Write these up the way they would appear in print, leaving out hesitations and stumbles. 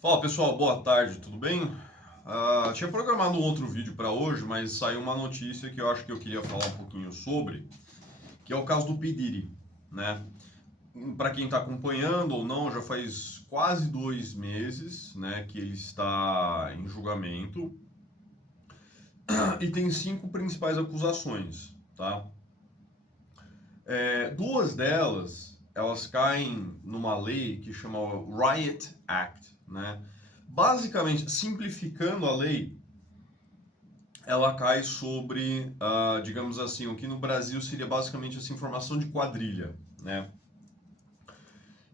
Fala pessoal, boa tarde, tudo bem? Tinha programado um outro vídeo para hoje, mas saiu uma notícia que eu acho que eu queria falar um pouquinho sobre, que é o caso do P. Diddy, né? Para quem está acompanhando ou não, já faz quase 2 meses, né, que ele está em julgamento e tem 5 principais acusações, tá? Duas delas, elas caem numa lei que chama Riot Act, né? Basicamente, simplificando a lei, ela cai sobre, digamos assim, o que no Brasil seria basicamente essa informação de quadrilha, né?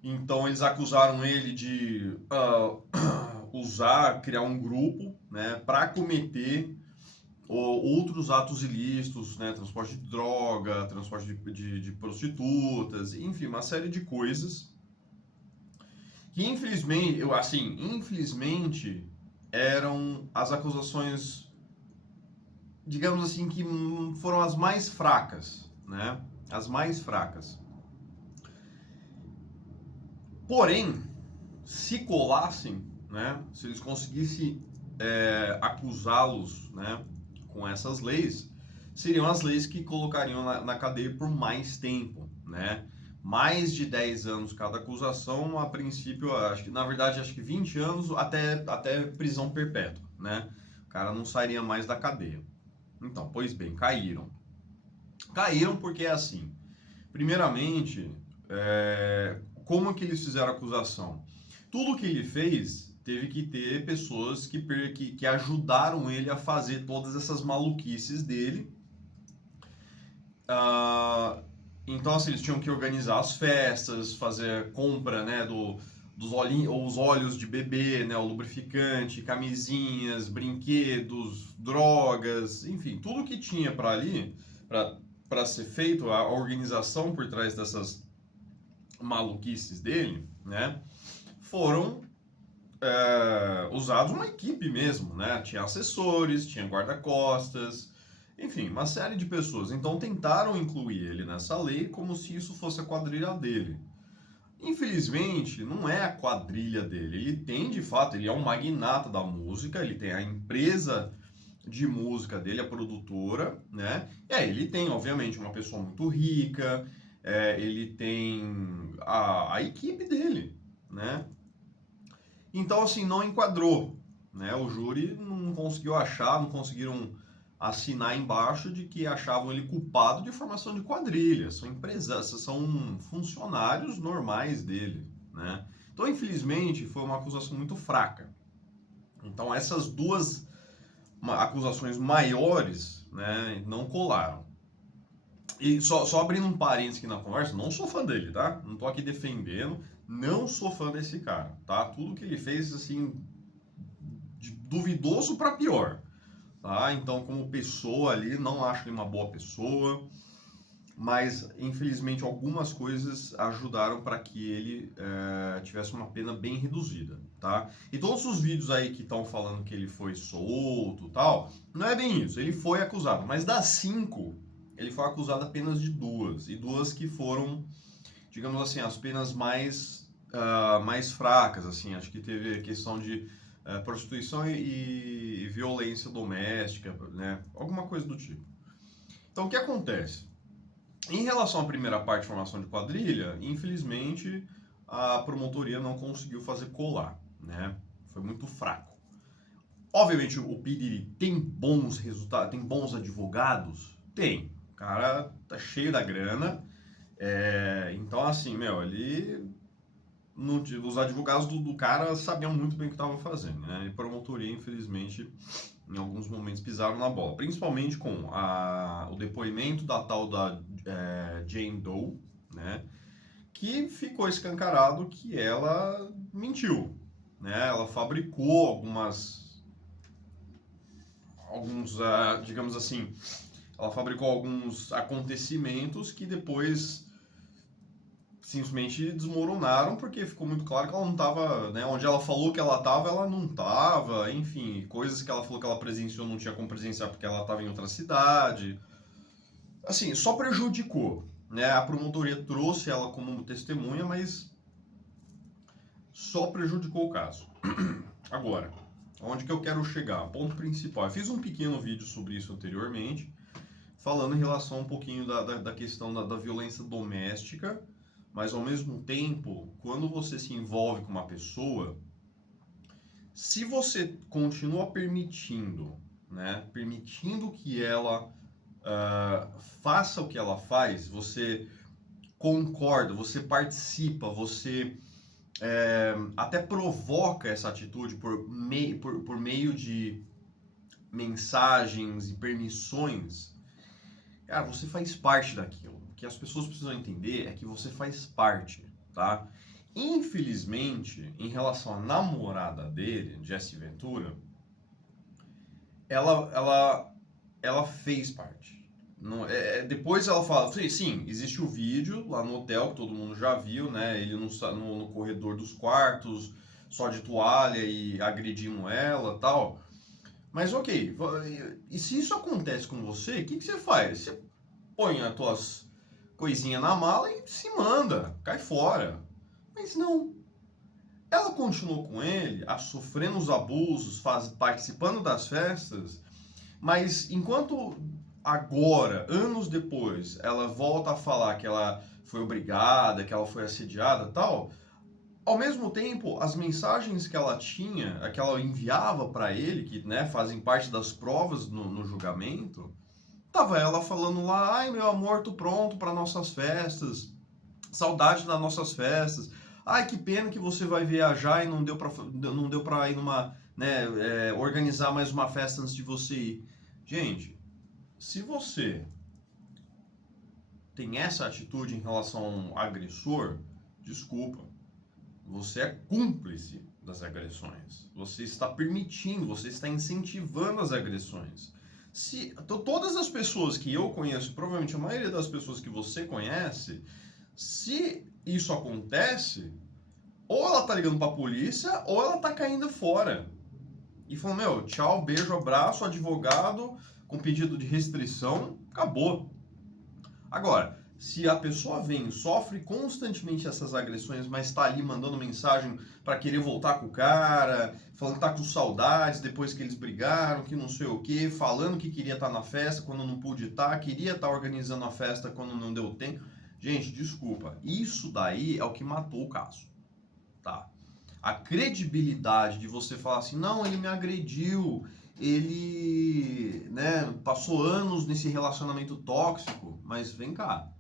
Então eles acusaram ele de criar um grupo, né, para cometer outros atos ilícitos, né, transporte de droga, transporte de prostitutas, enfim, uma série de coisas que infelizmente, infelizmente eram as acusações, digamos assim, que foram as mais fracas, né? As mais fracas. Porém, se colassem, né? Se eles conseguissem acusá-los, né? Com essas leis, seriam as leis que colocariam na cadeia por mais tempo, né? Mais de 10 anos cada acusação, a princípio, acho que, na verdade, acho que 20 anos até prisão perpétua, né? O cara não sairia mais da cadeia. Então, pois bem, caíram. Caíram porque é assim. Primeiramente, como que eles fizeram a acusação? Tudo que ele fez teve que ter pessoas que ajudaram ele a fazer todas essas maluquices dele. Ah, então, assim, eles tinham que organizar as festas, fazer compra, né, os óleos de bebê, né, o lubrificante, camisinhas, brinquedos, drogas, enfim, tudo que tinha para ali, para ser feito, a organização por trás dessas maluquices dele, né, foram usados uma equipe mesmo, né? Tinha assessores, tinha guarda-costas, enfim, uma série de pessoas. Então tentaram incluir ele nessa lei como se isso fosse a quadrilha dele. Infelizmente, não é a quadrilha dele. Ele tem, de fato, ele é um magnata da música, ele tem a empresa de música dele, a produtora, né? E aí ele tem, obviamente, uma pessoa muito rica, ele tem a equipe dele, né? Então, assim, não enquadrou, né? O júri não conseguiu achar, não conseguiram assinar embaixo de que achavam ele culpado de formação de quadrilha. São empresas, são funcionários normais dele, né? Então, infelizmente, foi uma acusação muito fraca. Então, essas duas acusações maiores, né, não colaram. E só abrindo um parênteses aqui na conversa, não sou fã dele, tá? Não tô aqui defendendo, não sou fã desse cara, tá? Tudo que ele fez, assim, de duvidoso para pior, tá? Então, como pessoa ali, não acho ele uma boa pessoa, mas infelizmente algumas coisas ajudaram para que ele tivesse uma pena bem reduzida, tá? E todos os vídeos aí que estão falando que ele foi solto, tal, não é bem isso. Ele foi acusado, mas das 5, ele foi acusado apenas de duas, e duas que foram, digamos assim, as penas mais fracas, assim. Acho que teve a questão de prostituição e violência doméstica, né? Alguma coisa do tipo. Então, o que acontece? Em relação à primeira parte de formação de quadrilha, infelizmente a promotoria não conseguiu fazer colar, né? Foi muito fraco. Obviamente o Pidiri tem bons resultados, tem bons advogados? Tem. O cara tá cheio da grana. Então, assim, meu, ele os advogados do cara sabiam muito bem o que estavam fazendo, né? E a promotoria, infelizmente, em alguns momentos pisaram na bola, principalmente com o depoimento da tal da Jane Doe, né? Que ficou escancarado que ela mentiu, né? Ela fabricou digamos assim, ela fabricou alguns acontecimentos que depois simplesmente desmoronaram porque ficou muito claro que ela não estava, né? Onde ela falou que ela não estava, enfim, coisas que ela falou que ela presenciou não tinha como presenciar porque ela estava em outra cidade. Assim, só prejudicou, né? A promotoria trouxe ela como testemunha, mas só prejudicou o caso. Agora, onde que eu quero chegar? Ponto principal. Eu fiz um pequeno vídeo sobre isso anteriormente, falando em relação um pouquinho da questão da violência doméstica, mas ao mesmo tempo, quando você se envolve com uma pessoa, se você continua permitindo, né, permitindo que ela faça o que ela faz, você concorda, você participa, você até provoca essa atitude por meio de mensagens e permissões, cara, você faz parte daquilo. O que as pessoas precisam entender é que você faz parte, tá? Infelizmente, em relação à namorada dele, Jessie Ventura, ela fez parte. Não, depois ela fala, sim, existe o vídeo lá no hotel que todo mundo já viu, né? Ele no corredor dos quartos, só de toalha e agredindo ela, tal. Mas ok, e se isso acontece com você, o que você faz? Você põe as tuas coisinhas na mala e se manda, cai fora. Mas não. Ela continuou com ele, sofrendo os abusos, participando das festas, mas enquanto agora, anos depois, ela volta a falar que ela foi obrigada, que ela foi assediada, tal, ao mesmo tempo, as mensagens que ela tinha, que ela enviava para ele, que, né, fazem parte das provas no julgamento, tava ela falando lá, ai meu amor, tô pronto para nossas festas, saudade das nossas festas, ai que pena que você vai viajar e não deu para ir numa, né, organizar mais uma festa antes de você ir. Gente, se você tem essa atitude em relação a um agressor, desculpa, você é cúmplice das agressões. Você está permitindo, você está incentivando as agressões. Se todas as pessoas que eu conheço, provavelmente a maioria das pessoas que você conhece, se isso acontece, ou ela tá ligando para a polícia, ou ela tá caindo fora. E falou, meu, tchau, beijo, abraço, advogado, com pedido de restrição, acabou. Agora, se a pessoa vem, sofre constantemente essas agressões, mas está ali mandando mensagem para querer voltar com o cara, falando que tá com saudades depois que eles brigaram, que não sei o que, falando que queria estar na festa quando não pôde estar, queria estar organizando a festa quando não deu tempo. Gente, desculpa, isso daí é o que matou o caso, tá? A credibilidade de você falar assim, não, ele me agrediu, ele, né, passou anos nesse relacionamento tóxico, mas vem cá.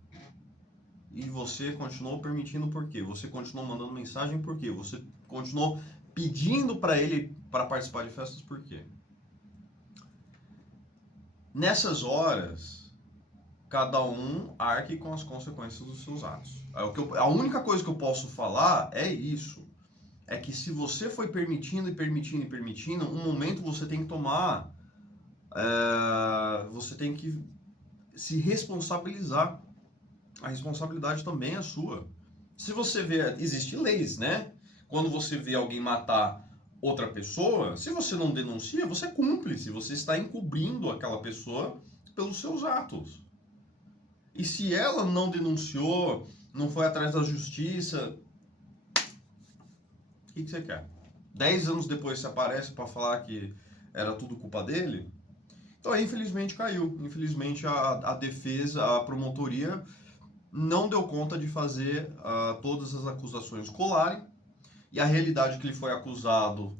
E você continuou permitindo por quê? Você continuou mandando mensagem por quê? Você continuou pedindo para ele para participar de festas por quê? Nessas horas, cada um arque com as consequências dos seus atos. A única coisa que eu posso falar é isso. É que se você foi permitindo e permitindo e permitindo, um momento você tem que tomar, você tem que se responsabilizar. A responsabilidade também é sua. Se você vê, existem leis, né? Quando você vê alguém matar outra pessoa, se você não denuncia, você é cúmplice, você está encobrindo aquela pessoa pelos seus atos. E se ela não denunciou, não foi atrás da justiça, o que você quer? 10 anos depois você aparece para falar que era tudo culpa dele? Então, infelizmente caiu. Infelizmente a defesa, a promotoria não deu conta de fazer todas as acusações colarem. E a realidade é que ele foi acusado,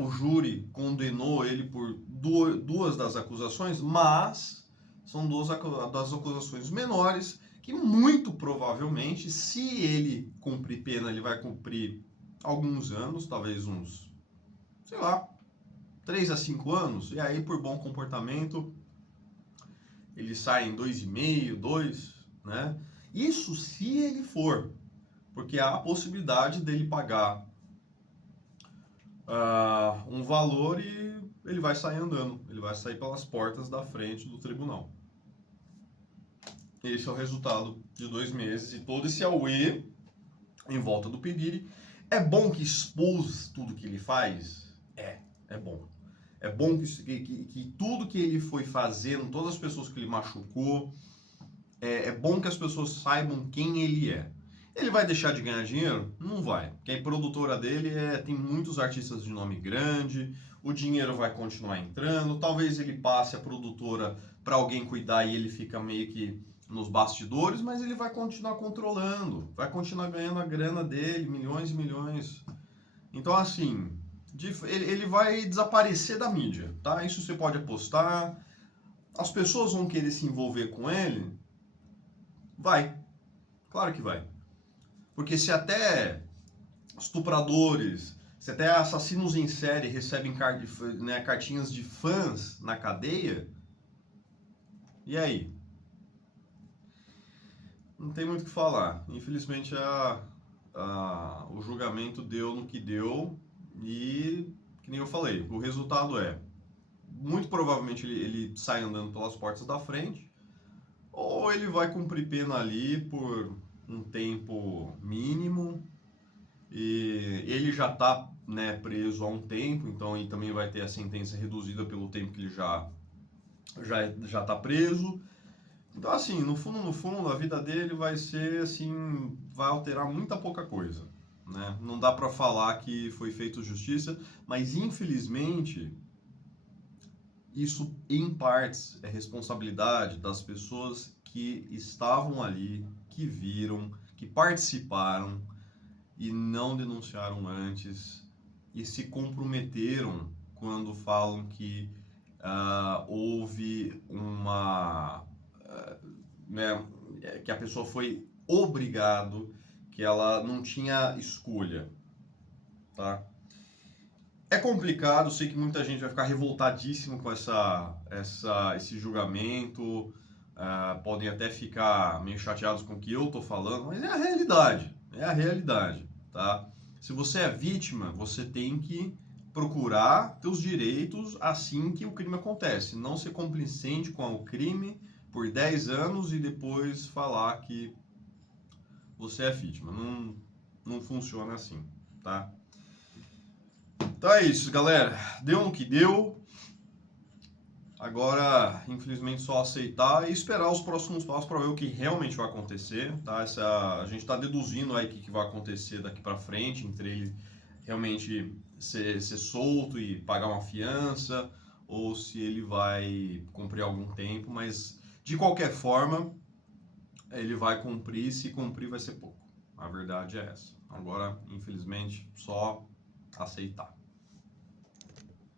o júri condenou ele por duas das acusações, mas são duas das acusações menores que muito provavelmente, se ele cumprir pena, ele vai cumprir alguns anos, talvez uns, sei lá, 3 a 5 anos, e aí por bom comportamento ele sai em 2,5, 2, né? Isso se ele for, porque há a possibilidade dele pagar um valor e ele vai sair andando, ele vai sair pelas portas da frente do tribunal. Esse é o resultado de 2 meses e todo esse auê em volta do Pediri. É bom que expôs tudo que ele faz? É bom. É bom que tudo que ele foi fazendo, todas as pessoas que ele machucou, é bom que as pessoas saibam quem ele é. Ele vai deixar de ganhar dinheiro? Não vai. Porque a produtora dele tem muitos artistas de nome grande, o dinheiro vai continuar entrando, talvez ele passe a produtora para alguém cuidar e ele fica meio que nos bastidores, mas ele vai continuar controlando, vai continuar ganhando a grana dele, milhões e milhões. Então, assim, ele vai desaparecer da mídia, tá? Isso você pode apostar. As pessoas vão querer se envolver com ele? Vai. Claro que vai. Porque se até estupradores, se até assassinos em série recebem cartinhas de fãs na cadeia, e aí? Não tem muito o que falar. Infelizmente, o julgamento deu no que deu e, que nem eu falei, o resultado muito provavelmente ele sai andando pelas portas da frente, ou ele vai cumprir pena ali por um tempo mínimo, e ele já está, né, preso há um tempo, então ele também vai ter a sentença reduzida pelo tempo que ele já está preso. Então, assim, no fundo, a vida dele vai ser, assim, vai alterar muita pouca coisa, né? Não dá para falar que foi feito justiça, mas infelizmente isso, em partes, é responsabilidade das pessoas que estavam ali, que viram, que participaram e não denunciaram antes e se comprometeram quando falam que houve né, que a pessoa foi obrigado, que ela não tinha escolha, tá? É complicado, sei que muita gente vai ficar revoltadíssimo com esse julgamento, podem até ficar meio chateados com o que eu tô falando, mas é a realidade, tá? Se você é vítima, você tem que procurar teus direitos assim que o crime acontece, não ser complicente com o crime por 10 anos e depois falar que você é vítima. Não funciona assim, tá? Então é isso, galera. Deu no que deu. Agora, infelizmente, só aceitar e esperar os próximos passos para ver o que realmente vai acontecer, tá? A gente está deduzindo aí o que vai acontecer daqui para frente, entre ele realmente ser solto e pagar uma fiança, ou se ele vai cumprir algum tempo, mas de qualquer forma, ele vai cumprir, se cumprir vai ser pouco. A verdade é essa. Agora, infelizmente, só aceitar.